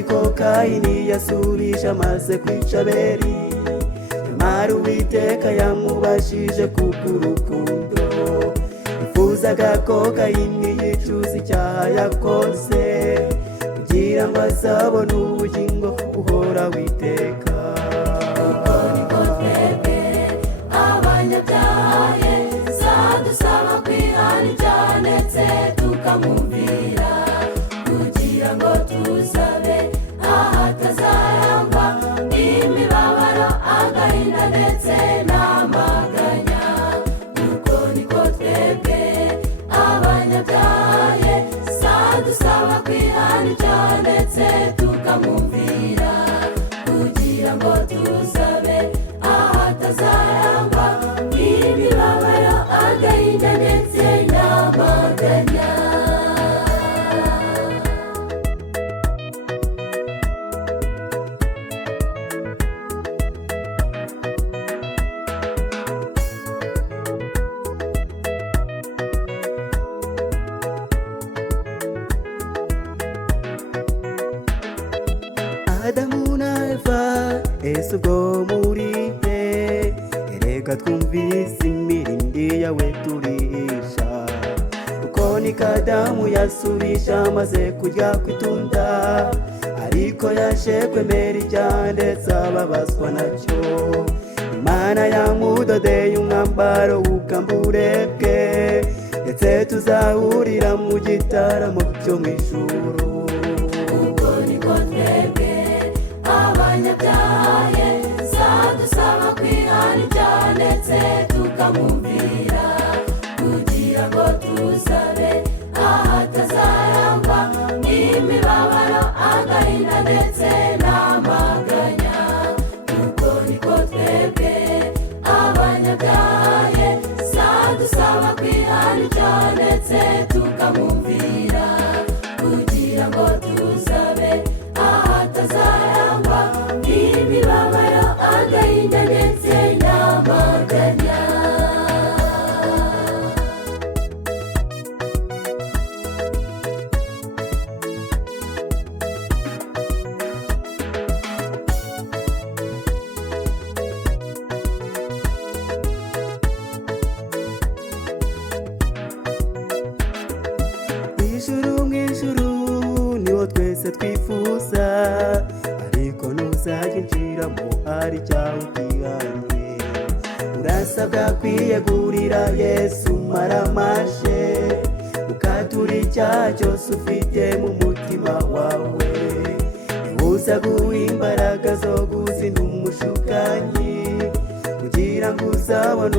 niko Kayini yasubije amaze kwica Abeli, nyamara Uwiteka yamubashije kubw'urukundo. Yifuzaga ko Kayini yicuza icyaha yakoze, kugira ngo azabone ubugingo buhoraho iteka. Uko niko twebwe abanyabyaha Yesu adusaba kwihana ibyaha ndetse tukamwumvira, kugira ngo tuzabe ahatazarangwa imibabaro, agahinda ndetse n'amaganya. Uko niko twebwe abanyabyaha Yesu adusaba kwihana ibyaha ndetse tukamwumvira, kugira ngo tuzabe ahatazarangwa imibabaro, agahinda ndetse n'amaganya. Adamu na Eva, ese ubwo muri he? Erega twumvise imirindi yawe turisha. Uko niko Adamu yasubije amaze kurya kw'itunda, ariko yaje kwemera icyaha ndetse ababazwa nacyo. Imana yamudodeye umwambaro w'ubwambure bwe, ndetse tuzahurira mu gitaramo cyo mu ijuru. Uko niko twebwe abanyabyaha Yesu adusaba kwihana ibyaha ndetse tukamwumvira, kugira ngo tuzabe ahatazarangwa imibabaro, agahinda ndetse n'amaganya. Uko niko twebwe abanyabyaha Yesu adusaba kwihana ibyaha ndetse tukamwumvira, kugira ngo tuzabe ahatazarangwa imibabaro, agahinda ndetse n'amaganya. Ijuru mw'ijuru niho twese twifuza, ariko ntuzayinjiramo ari icyaha utihanye. Urasabwa kwiyegurira Yesu maramaje, ukatura icyaha cyose ufite mu mutima wawe. Nibuza guha imbaraga zo guzinda umushukanyi, kugira ngo uzabone